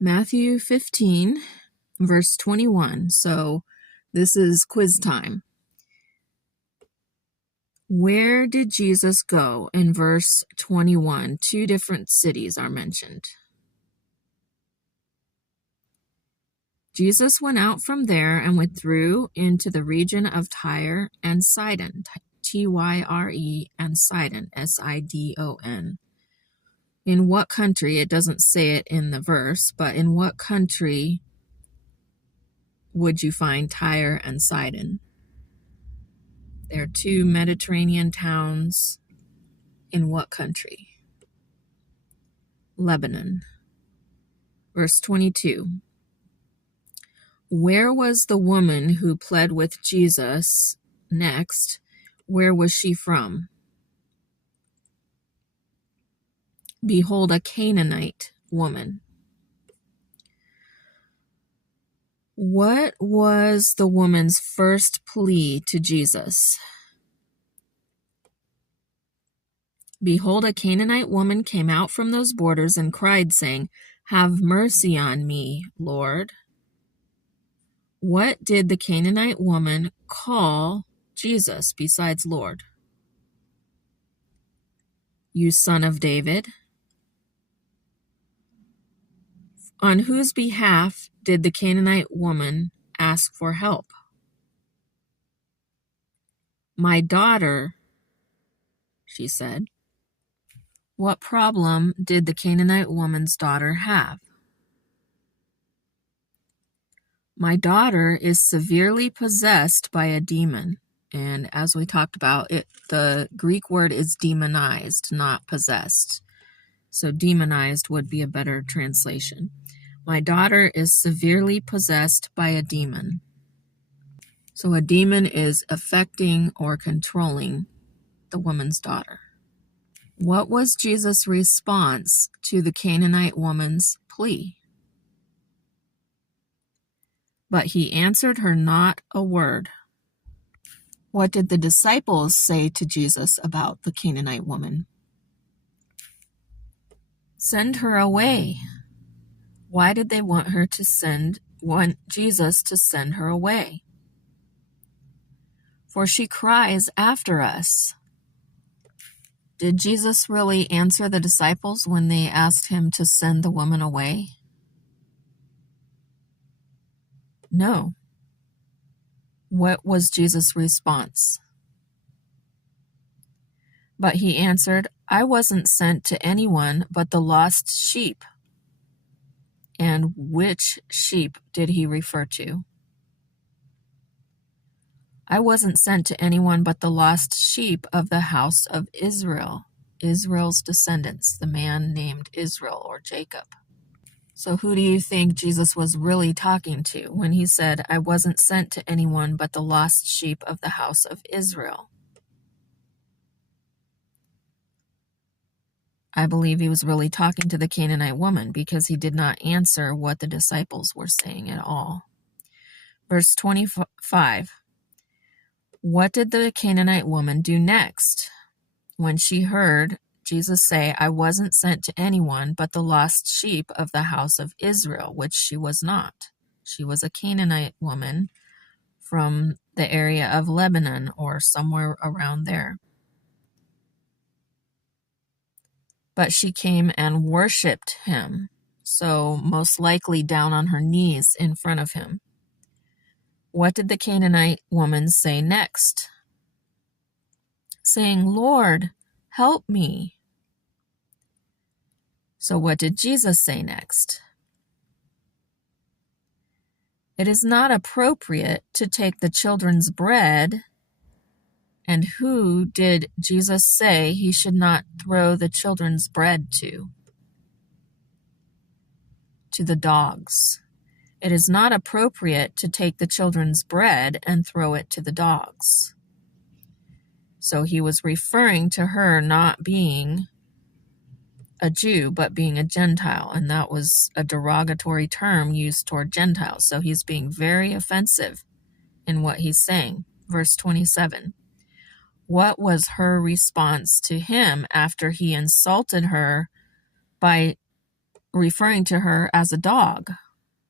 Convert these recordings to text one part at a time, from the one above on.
Matthew 15, verse 21. So this is quiz time. Where did Jesus go in verse 21? Two different cities are mentioned. Jesus went out from there and withdrew into the region of Tyre and Sidon, Tyre and Sidon, Sidon. In what country? It doesn't say it in the verse, but in what country would you find Tyre and Sidon? They're two Mediterranean towns. In what country? Lebanon. Verse 22. Where was the woman who pled with Jesus? Next, where was she from? Behold, a Canaanite woman. What was the woman's first plea to Jesus? Behold, a Canaanite woman came out from those borders and cried, saying, Have mercy on me, Lord. What did the Canaanite woman call Jesus besides Lord? You son of David. On whose behalf did the Canaanite woman ask for help? My daughter, she said. What problem did the Canaanite woman's daughter have? My daughter is severely possessed by a demon. And as we talked about, the Greek word is demonized, not possessed. So demonized would be a better translation. My daughter is severely possessed by a demon. So a demon is affecting or controlling the woman's daughter. What was Jesus' response to the Canaanite woman's plea? But he answered her not a word. What did the disciples say to Jesus about the Canaanite woman? Send her away. Why did they want Jesus to send her away? For she cries after us. Did Jesus really answer the disciples when they asked him to send the woman away? No. What was Jesus' response? But he answered, I wasn't sent to anyone but the lost sheep. And which sheep did he refer to? I wasn't sent to anyone but the lost sheep of the house of Israel, Israel's descendants, the man named Israel or Jacob. So who do you think Jesus was really talking to when he said, I wasn't sent to anyone but the lost sheep of the house of Israel? I believe he was really talking to the Canaanite woman because he did not answer what the disciples were saying at all. Verse 25. What did the Canaanite woman do next? When she heard Jesus say, I wasn't sent to anyone but the lost sheep of the house of Israel, which she was not. She was a Canaanite woman from the area of Lebanon or somewhere around there. But she came and worshipped him, so most likely down on her knees in front of him. What did the Canaanite woman say next? Saying, Lord, help me. So what did Jesus say next? It is not appropriate to take the children's bread. And who did Jesus say he should not throw the children's bread to? To the dogs. It is not appropriate to take the children's bread and throw it to the dogs. So he was referring to her not being a Jew, but being a Gentile, and that was a derogatory term used toward Gentiles. So he's being very offensive in what he's saying. Verse 27. What was her response to him after he insulted her by referring to her as a dog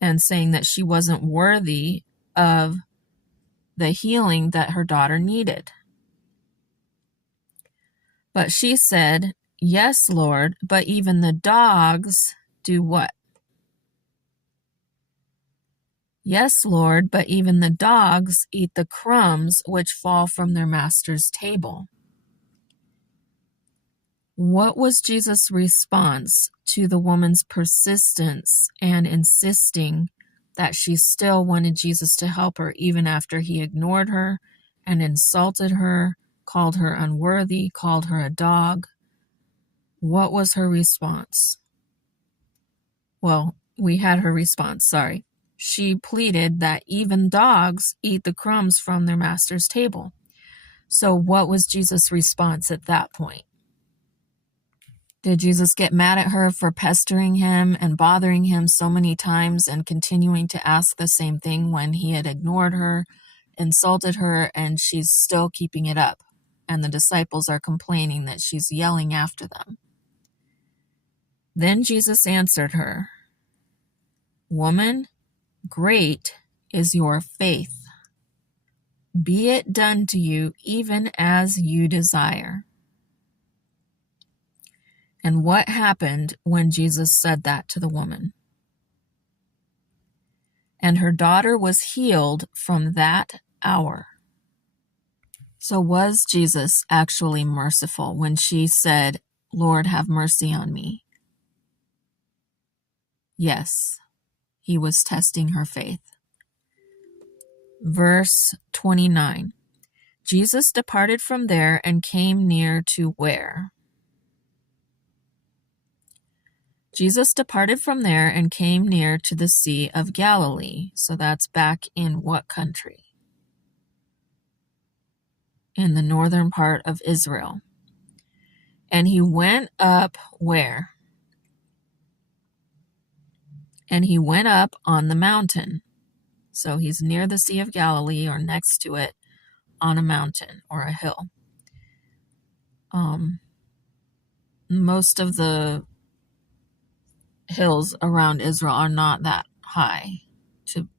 and saying that she wasn't worthy of the healing that her daughter needed. But she said, "Yes, Lord, but even the dogs do what?" "Yes, Lord, but even the dogs eat the crumbs which fall from their master's table." What was Jesus' response to the woman's persistence and insisting that she still wanted Jesus to help her even after he ignored her and insulted her, called her unworthy, called her a dog? What was her response? Well, we had her response, sorry. She pleaded that even dogs eat the crumbs from their master's table. So what was Jesus' response at that point? Did Jesus get mad at her for pestering him and bothering him so many times and continuing to ask the same thing when he had ignored her, insulted her, and she's still keeping it up? And the disciples are complaining that she's yelling after them. Then Jesus answered her, "Woman, great is your faith. Be it done to you even as you desire." And what happened when Jesus said that to the woman? And her daughter was healed from that hour. So was Jesus actually merciful when she said, "Lord, have mercy on me"? Yes, he was testing her faith. Verse 29. Jesus departed from there and came near to where? Jesus departed from there and came near to the Sea of Galilee. So that's back in what country? In the northern part of Israel. And he went up where? And he went up on the mountain. So he's near the Sea of Galilee or next to it on a mountain or a hill. Most of the hills around Israel are not that high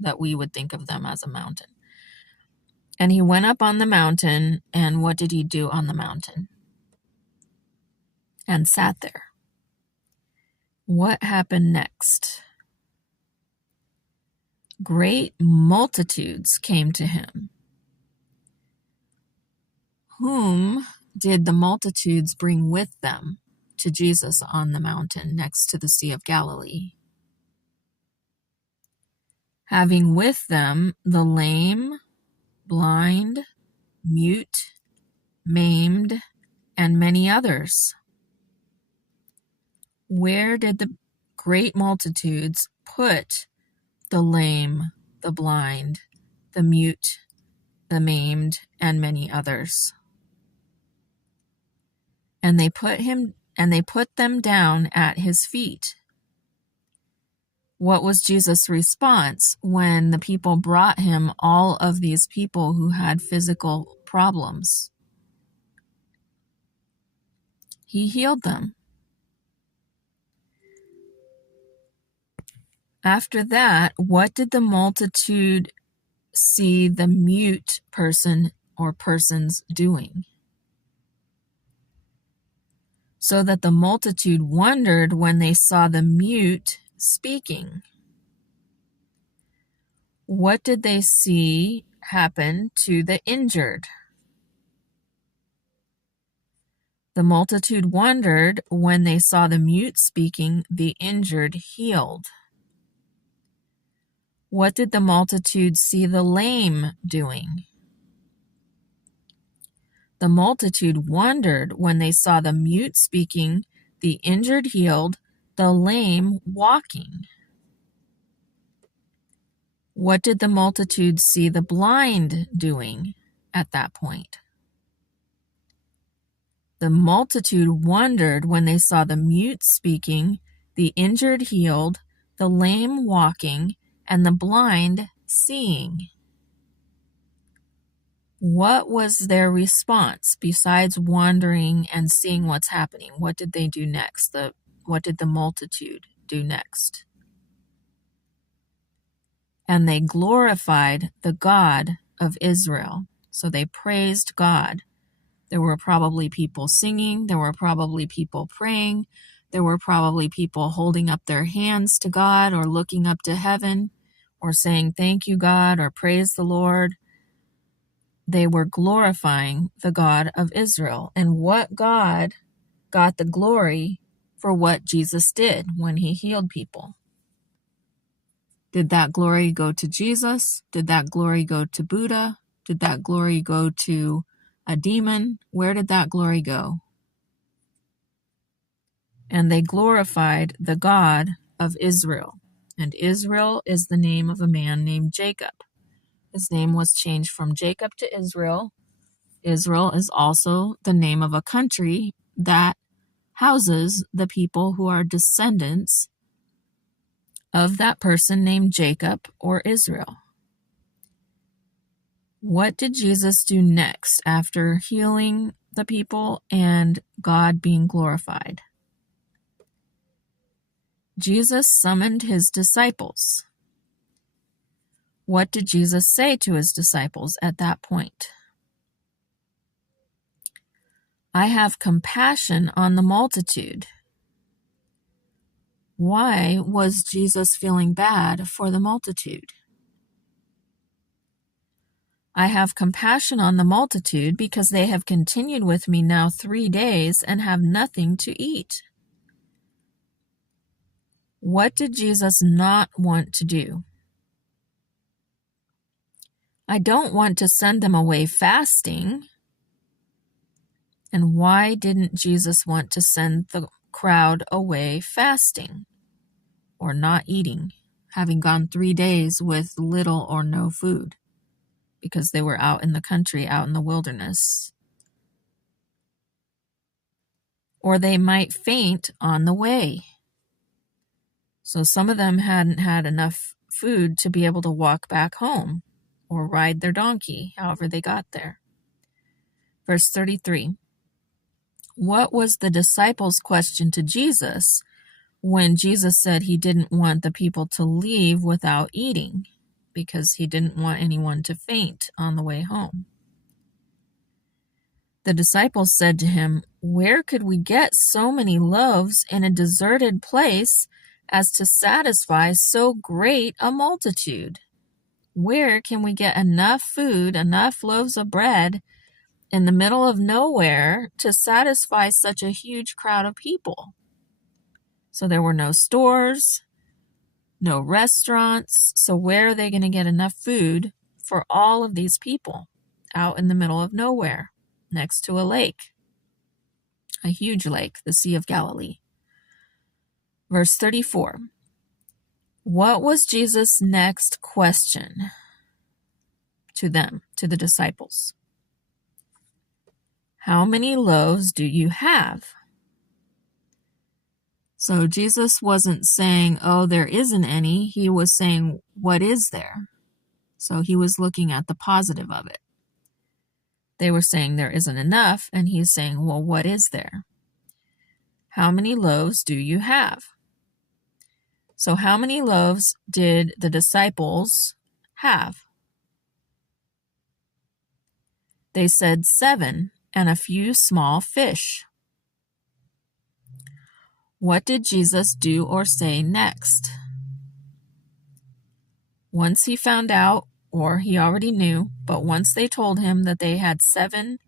that we would think of them as a mountain. And he went up on the mountain, and what did he do on the mountain? And sat there. What happened next? Great multitudes came to him. Whom did the multitudes bring with them to Jesus on the mountain next to the Sea of Galilee? Having with them the lame, blind, mute, maimed, and many others. Where did the great multitudes put the lame, the blind, the mute, the maimed, and many others? And they put them down at his feet. What was Jesus' response when the people brought him all of these people who had physical problems? He healed them. After that, what did the multitude see the mute person or persons doing? So that the multitude wondered when they saw the mute speaking. What did they see happen to the injured? The multitude wondered when they saw the mute speaking, the injured healed. What did the multitude see the lame doing? The multitude wondered when they saw the mute speaking, the injured healed, the lame walking. What did the multitude see the blind doing at that point? The multitude wondered when they saw the mute speaking, the injured healed, the lame walking, and the blind seeing. What was their response besides wondering and seeing what's happening? What did they do next? What did the multitude do next? And they glorified the God of Israel. So they praised God. There were probably people singing. There were probably people praying. There were probably people holding up their hands to God or looking up to heaven or saying, "Thank you, God," or "Praise the Lord." They were glorifying the God of Israel. And what God got the glory for what Jesus did when he healed people? Did that glory go to Jesus? Did that glory go to Buddha? Did that glory go to a demon? Where did that glory go? And they glorified the God of Israel. And Israel is the name of a man named Jacob. His name was changed from Jacob to Israel. Israel is also the name of a country that houses the people who are descendants of that person named Jacob or Israel. What did Jesus do next after healing the people and God being glorified? Jesus summoned his disciples. What did Jesus say to his disciples at that point? I have compassion on the multitude. Why was Jesus feeling bad for the multitude? I have compassion on the multitude because they have continued with me now 3 days and have nothing to eat. What did Jesus not want to do? I don't want to send them away fasting. And why didn't Jesus want to send the crowd away fasting or not eating, having gone 3 days with little or no food? Because they were out in the country, out in the wilderness. Or they might faint on the way. So some of them hadn't had enough food to be able to walk back home or ride their donkey, however they got there. Verse 33. What was the disciples' question to Jesus when Jesus said he didn't want the people to leave without eating because he didn't want anyone to faint on the way home? The disciples said to him, "Where could we get so many loaves in a deserted place as to satisfy so great a multitude? Where can we get enough food, enough loaves of bread in the middle of nowhere to satisfy such a huge crowd of people?" So there were no stores, no restaurants. So where are they going to get enough food for all of these people out in the middle of nowhere next to a lake, a huge lake, the Sea of Galilee? Verse 34. What was Jesus' next question to them, to the disciples? How many loaves do you have? So Jesus wasn't saying, "Oh, there isn't any." He was saying, "What is there?" So he was looking at the positive of it. They were saying there isn't enough, and he's saying, "Well, what is there? How many loaves do you have?" So how many loaves did the disciples have? They said 7 and a few small fish. What did Jesus do or say next? Once he found out, or he already knew, but once they told him that they had 7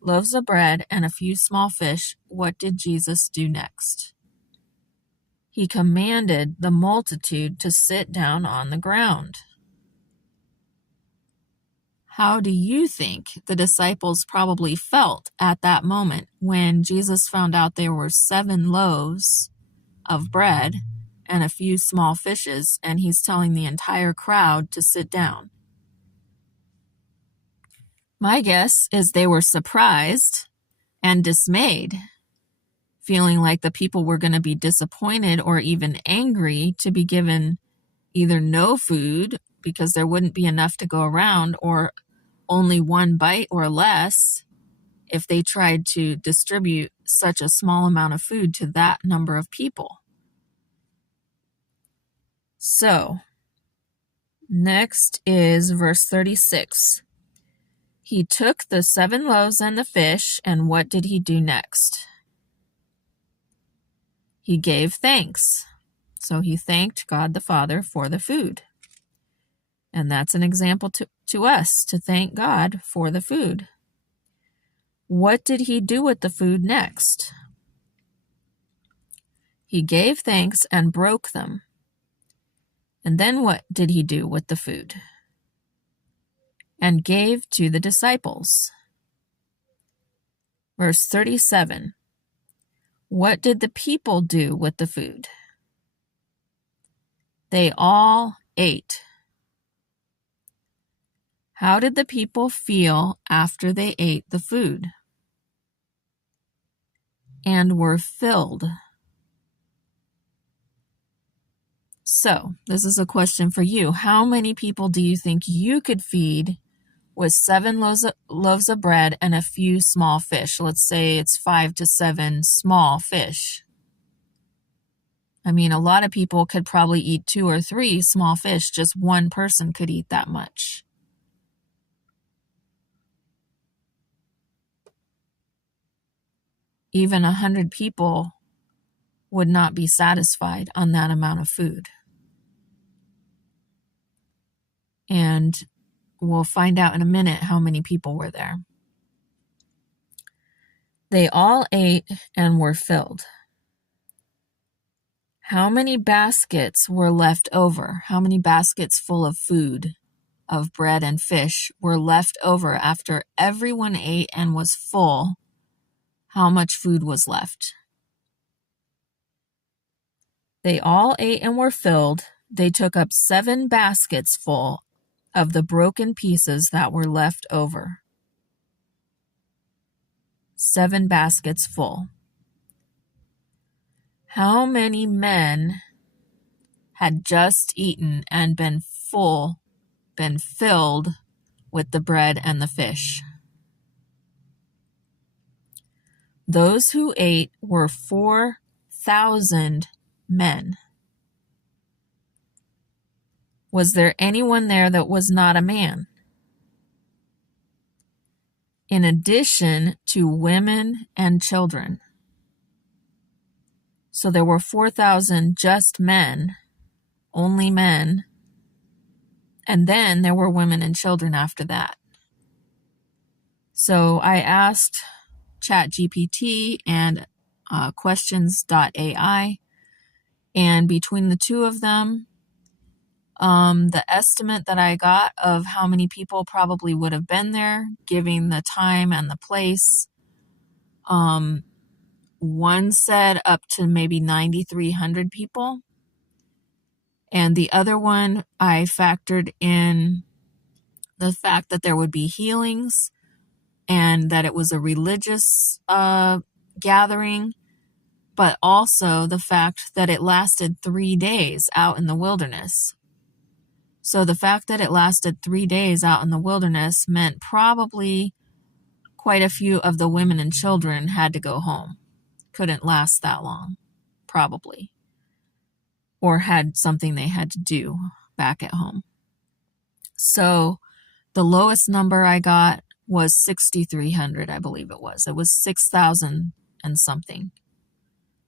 loaves of bread and a few small fish, what did Jesus do next? He commanded the multitude to sit down on the ground. How do you think the disciples probably felt at that moment when Jesus found out there were 7 loaves of bread and a few small fishes, and he's telling the entire crowd to sit down? My guess is they were surprised and dismayed, feeling like the people were going to be disappointed or even angry to be given either no food because there wouldn't be enough to go around, or only 1 bite or less if they tried to distribute such a small amount of food to that number of people. So, next is verse 36. He took the 7 loaves and the fish, and what did he do next? He gave thanks. So he thanked God the Father for the food. And that's an example to us, to thank God for the food. What did he do with the food next? He gave thanks and broke them. And then what did he do with the food? And gave to the disciples. Verse 37. What did the people do with the food? They all ate. How did the people feel after they ate the food? And were filled. So, this is a question for you. How many people do you think you could feed with 7 loaves of bread and a few small fish? Let's say it's 5 to 7 small fish. I mean, a lot of people could probably eat 2 or 3 small fish. Just one person could eat that much. Even 100 people would not be satisfied on that amount of food. And we'll find out in a minute how many people were there. They all ate and were filled. How many baskets were left over? How many baskets full of food, of bread and fish, were left over after everyone ate and was full? How much food was left? They all ate and were filled. They took up 7 baskets full of the broken pieces that were left over. 7 baskets full. How many men had just eaten and been filled with the bread and the fish? Those who ate were 4,000 men. Was there anyone there that was not a man? In addition to women and children. So there were 4,000 just men, only men, and then there were women and children after that. So I asked ChatGPT and questions.ai, and between the two of them, the estimate that I got of how many people probably would have been there, given the time and the place, one said up to maybe 9,300 people. And the other one, I factored in the fact that there would be healings and that it was a religious gathering, but also the fact that it lasted 3 days out in the wilderness. So the fact that it lasted 3 days out in the wilderness meant probably quite a few of the women and children had to go home. Couldn't last that long, probably. Or had something they had to do back at home. So the lowest number I got was 6,300, I believe it was. It was 6,000 and something.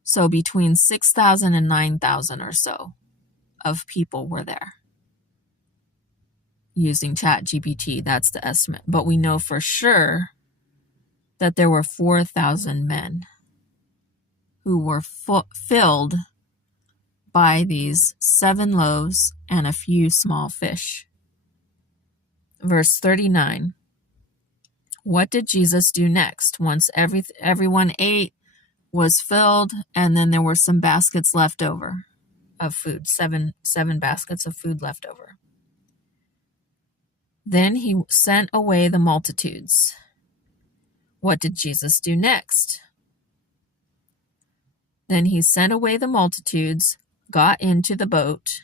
So between 6,000 and 9,000 or so of people were there. Using ChatGPT, that's the estimate. But we know for sure that there were 4,000 men who were filled by these 7 loaves and a few small fish. Verse 39. What did Jesus do next? Once everyone ate, was filled, and then there were some baskets left over of food, seven baskets of food left over. Then he sent away the multitudes. What did Jesus do next? Then he sent away the multitudes, got into the boat.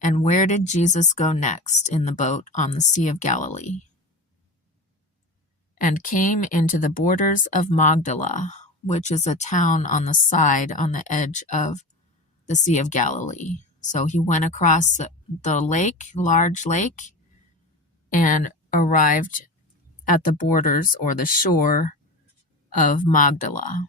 And where did Jesus go next in the boat on the Sea of Galilee? And came into the borders of Magdala, which is a town on the edge of the Sea of Galilee. So he went across the lake, large lake, and arrived at the borders or the shore of Magdala.